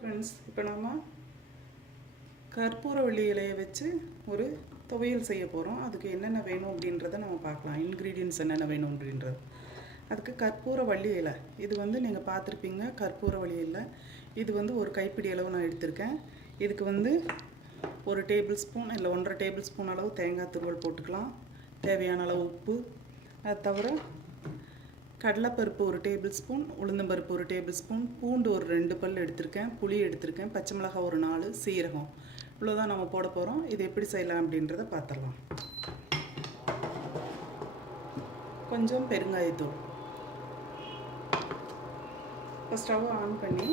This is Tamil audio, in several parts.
ஃப்ரெண்ட்ஸ், இப்போ நம்ம கற்பூரவள்ளி இலையை வச்சு ஒரு துவையல் செய்ய போகிறோம். அதுக்கு என்னென்ன வேணும் அப்படின்றத நம்ம பார்க்கலாம். இன்க்ரீடியன்ட்ஸ் என்னென்ன வேணும் அப்படின்றது. அதுக்கு கற்பூரவள்ளி இலை, இது வந்து நீங்கள் பார்த்துருப்பீங்க. கற்பூரவள்ளி இலை இது வந்து ஒரு கைப்பிடி அளவு நான் எடுத்திருக்கேன். இதுக்கு வந்து ஒரு டேபிள் ஸ்பூன் இல்லை 1.5 டேபிள் ஸ்பூன் அளவு தேங்காய் துருவல் போட்டுக்கலாம். தேவையான அளவு உப்பு. அது தவிர கடலைப்பருப்பு ஒரு டேபிள் ஸ்பூன், உளுந்தம்பருப்பு ஒரு டேபிள் ஸ்பூன், பூண்டு ஒரு 2 பல் எடுத்திருக்கேன், புளி எடுத்திருக்கேன், பச்சை மிளகாய் ஒரு 4, சீரகம். இவ்வளோதான் நம்ம போட போகிறோம். இது எப்படி செய்யலாம் அப்படின்றத பார்த்துடலாம். கொஞ்சம் பெருங்காயத்தூள். இப்போ ஸ்டவ் ஆன் பண்ணி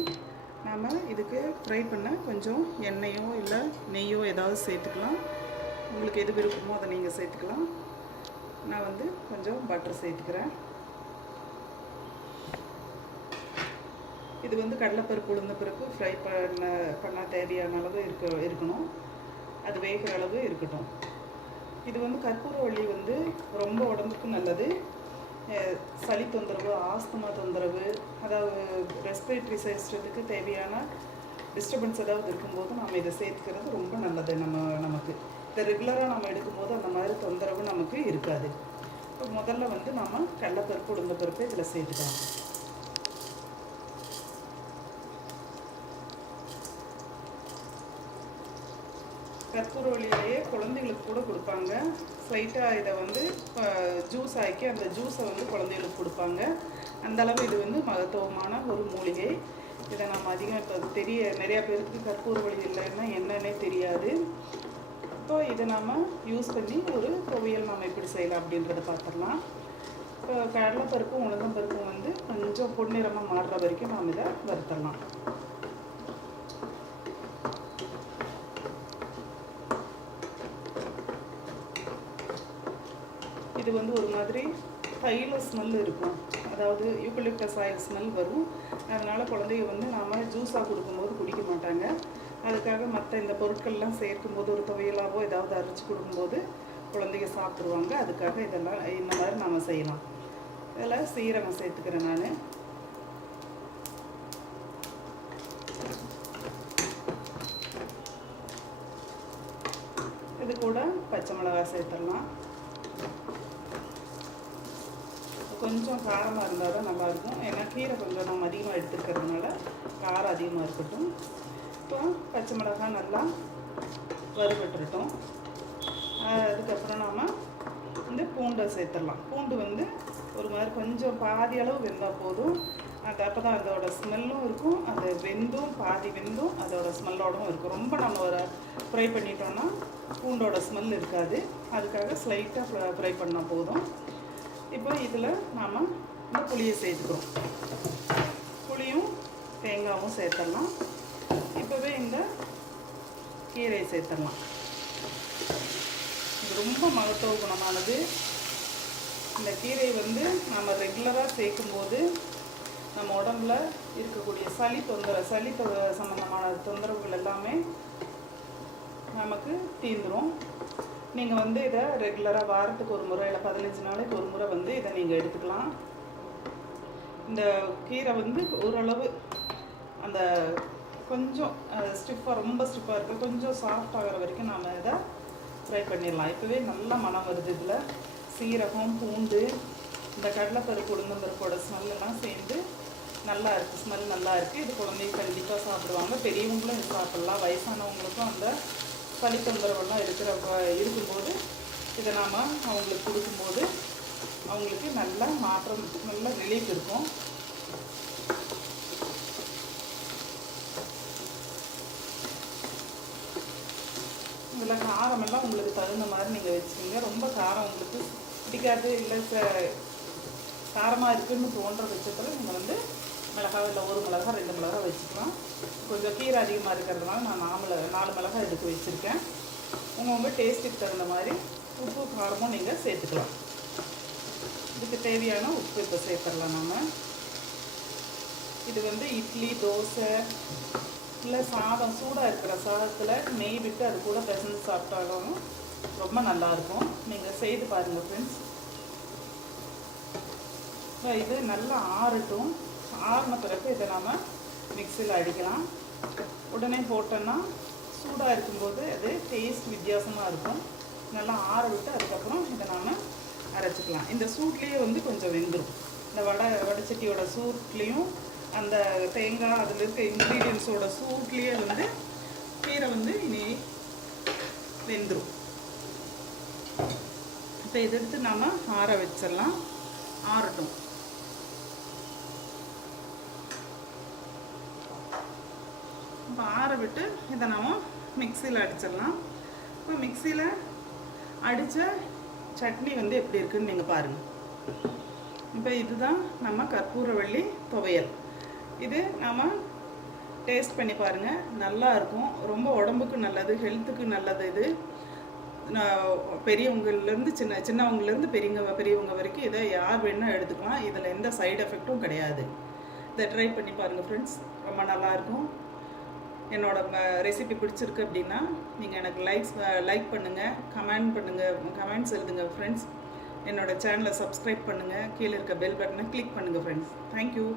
நாம் இதுக்கு ஃப்ரை பண்ண கொஞ்சம் எண்ணெயோ இல்லை நெய்யோ ஏதாவது சேர்த்துக்கலாம். உங்களுக்கு எது விருப்பமோ அதை நீங்கள் சேர்த்துக்கலாம். நான் வந்து கொஞ்சம் பட்டர் சேர்த்துக்கிறேன். இது வந்து கடலைப்பருப்பு உளுந்தப்பருப்பு ஃப்ரை பண்ண தேவையான அளவு இருக்கணும். அது வேகிற அளவு இருக்கட்டும். இது வந்து கற்பூரவள்ளி வந்து ரொம்ப உடம்புக்கு நல்லது. சளி தொந்தரவு, ஆஸ்துமா தொந்தரவு, அதாவது ரெஸ்பிரேட்டரி சிஸ்டத்துக்கு தேவையான டிஸ்டர்பன்ஸ் ஏதாவது இருக்கும்போது நம்ம இதை சேர்த்துக்கிறது ரொம்ப நல்லது. நமக்கு இதை ரெகுலராக நம்ம எடுக்கும்போது அந்த மாதிரி தொந்தரவு நமக்கு இருக்காது. இப்போ முதல்ல வந்து நம்ம கடலைப்பருப்பு உளுந்தப்பருப்பு இதில் சேர்த்துக்கலாம். கற்பூரவள்ளியிலேயே குழந்தைகளுக்கு கூட கொடுப்பாங்க. ஸ்லைட்டாக இதை வந்து ஜூஸ் ஆக்கி அந்த ஜூஸை வந்து குழந்தைகளுக்கு கொடுப்பாங்க. அந்தளவு இது வந்து மகத்துவமான ஒரு மூலிகை. இதை நம்ம அதிகம் இப்போ நிறையா பேருக்கு கற்பூரவள்ளி இல்லைன்னா என்னன்னே தெரியாது. இப்போ இதை நம்ம யூஸ் பண்ணி ஒரு துவையல் நம்ம எப்படி செய்யலாம் அப்படின்றத பார்த்துடலாம். இப்போ கடலைப்பருப்பும் உளுந்தம்பருப்பும் வந்து கொஞ்சம் பொன்னிறமாக மாறுற வரைக்கும் நாம் இதை வறுத்தரலாம். இது வந்து ஒரு மாதிரி தைல ஸ்மெல் இருக்கும். அதாவது யூக்கலிப்டஸ் ஆயில் ஸ்மெல் வரும். அதனால் குழந்தைங்க வந்து நாம் ஜூஸாக கொடுக்கும்போது குடிக்க மாட்டாங்க. அதுக்காக மற்ற இந்த பொருட்கள்லாம் சேர்க்கும்போது ஒரு துவையலாவோ ஏதாவது அரைச்சி கொடுக்கும்போது குழந்தைங்க சாப்பிடுவாங்க. அதுக்காக இதெல்லாம் இந்த மாதிரி நாம் செய்யலாம். இதில் சீரகம் சேர்த்துக்கிறேன் நான். இது கூட பச்சை மிளகாய் சேர்த்துடலாம். கொஞ்சம் காரமாக இருந்தால் தான் நல்லாயிருக்கும். ஏன்னா கீரை கொஞ்சம் நம்ம அதிகமாக எடுத்துக்கிறதுனால காரம் அதிகமாக இருக்கட்டும். இப்போ பச்சை மிளகாய் நல்லா வறுபட்டுருட்டோம். அதுக்கப்புறம் நாம் இந்த பூண்டை சேர்த்துடலாம். பூண்டு வந்து ஒரு மாதிரி கொஞ்சம் பாதி அளவு வெந்தால் போதும். அது அப்போ தான் அதோட ஸ்மெல்லும் இருக்கும். அது பாதி வெந்தும் அதோட ஸ்மெல்லோடவும் இருக்கும். ரொம்ப நம்ம ஒரு ஃப்ரை பண்ணிட்டோன்னா பூண்டோட ஸ்மெல் இருக்காது. அதுக்காக ஸ்லைட்டாக ஃப்ரை பண்ணால் போதும். இப்போ இதில் நாம் இந்த புளியை சேர்த்துக்கிறோம். புளியும் தேங்காயும் சேர்த்துடலாம். இப்போவே இந்த கீரையை சேர்த்துடலாம். இது ரொம்ப மகத்துவ குணமானது. இந்த கீரை வந்து நம்ம ரெகுலராக சேர்க்கும்போது நம்ம உடம்புல இருக்கக்கூடிய சளி சம்மந்தமான தொந்தரவுகள் எல்லாமே நமக்கு தீர்ந்துடும். நீங்கள் வந்து இதை ரெகுலராக வாரத்துக்கு ஒரு முறை இல்லை 15 நாளைக்கு ஒரு முறை வந்து இதை நீங்கள் எடுத்துக்கலாம். இந்த கீரை வந்து ஓரளவு அந்த கொஞ்சம் ரொம்ப ஸ்டிஃபாக இருக்குது, கொஞ்சம் சாஃப்ட் ஆகிற வரைக்கும் நாம் இதை ஃப்ரை பண்ணிடலாம். இப்போவே நல்ல மனம் வருது. இதில் சீரகம், பூண்டு, இந்த கடலைப்பருப்பு உளுந்தம்பருப்போட ஸ்மெல்லாம் சேர்ந்து நல்லா இருக்குது. ஸ்மெல் நல்லா இருக்குது. இது குழந்தைங்க கண்டிப்பாக சாப்பிடுவாங்க. பெரியவங்களும் இது சாப்பிட்லாம். வயசானவங்களுக்கும் அந்த சளி தொந்தரவெல்லாம் இருக்கும்போது இதை நாம் அவங்களுக்கு கொடுக்கும்போது அவங்களுக்கு நல்ல மாற்றம், நல்ல ரிலீஃப் இருக்கும். இதில் காரமெல்லாம் உங்களுக்கு தகுந்த மாதிரி நீங்கள் வச்சுக்கோங்க. ரொம்ப காரம் உங்களுக்கு பிடிக்காது இல்லை காரமாக இருக்குதுன்னு தோன்ற பட்சத்தில் நீங்கள் வந்து மிளகாய் இல்லை 1 மிளகாய் 2 மிளகாய் வச்சுக்கலாம். கொஞ்சம் கீரை அதிகமாக இருக்கிறதுனால நான் 4 மிளகாய் இதுக்கு வச்சுருக்கேன். உங்கள் டேஸ்ட்டுக்கு தகுந்த மாதிரி உப்பு காரமும் நீங்கள் சேர்த்துக்கலாம். இதுக்கு தேவையான உப்பு இப்போ சேர்த்துடலாம். நாம் இது வந்து இட்லி, தோசை இல்லை சாதம், சூடாக இருக்கிற சாதத்தில் நெய் விட்டு அது கூட பிசைஞ்சு சாப்பிட்டாலும் ரொம்ப நல்லாயிருக்கும். நீங்கள் செய்து பாருங்கள் ஃப்ரெண்ட்ஸ். இது நல்லா ஆறட்டும். ஆறின பிறகு இதை நம்ம மிக்சியில் அடிக்கலாம். உடனே போட்டோன்னா சூடாக இருக்கும்போது அது டேஸ்ட் வித்தியாசமாக இருக்கும். நல்லா ஆற விட்டு அதுக்கப்புறம் இதை நாம் அரைச்சிக்கலாம். இந்த சூட்லேயே வந்து கொஞ்சம் வெந்துடும். இந்த வடைச்சட்டியோட சூட்லேயும் அந்த தேங்காய் அதில் இருக்க இன்க்ரீடியன்ஸோட சூட்லேயே வந்து கீரை வந்து இனி வெந்துடும். இப்போ இதை எடுத்து நாம் ஆற வச்சிடலாம். ஆறட்டும். இப்போ ஆற விட்டு இதை நாம் மிக்சியில் அடிச்சிடலாம். இப்போ மிக்சியில் அடித்த சட்னி வந்து எப்படி இருக்குதுன்னு நீங்கள் பாருங்கள். இப்போ இதுதான் நம்ம கற்பூரவள்ளி துவையல். இது நாம் டேஸ்ட் பண்ணி பாருங்கள், நல்லா இருக்கும். ரொம்ப உடம்புக்கு நல்லது, ஹெல்த்துக்கு நல்லது. இது பெரியவங்கலேருந்து சின்னவங்கலேருந்து பெரியவங்க வரைக்கும் இதை யார் வேணால் எடுத்துக்கலாம். இதில் எந்த சைடு எஃபெக்ட்டும் கிடையாது. இதை ட்ரை பண்ணி பாருங்கள் ஃப்ரெண்ட்ஸ், ரொம்ப நல்லாயிருக்கும். என்னோடய ரெசிபி பிடிச்சிருக்கு அப்படின்னா நீங்கள் எனக்கு லைக் பண்ணுங்கள், கமெண்ட்ஸ் எழுதுங்க ஃப்ரெண்ட்ஸ். என்னோடய சேனலை சப்ஸ்கிரைப் பண்ணுங்கள், கீழே இருக்க பெல் பட்டனை கிளிக் பண்ணுங்கள் ஃப்ரெண்ட்ஸ். தேங்க்யூ.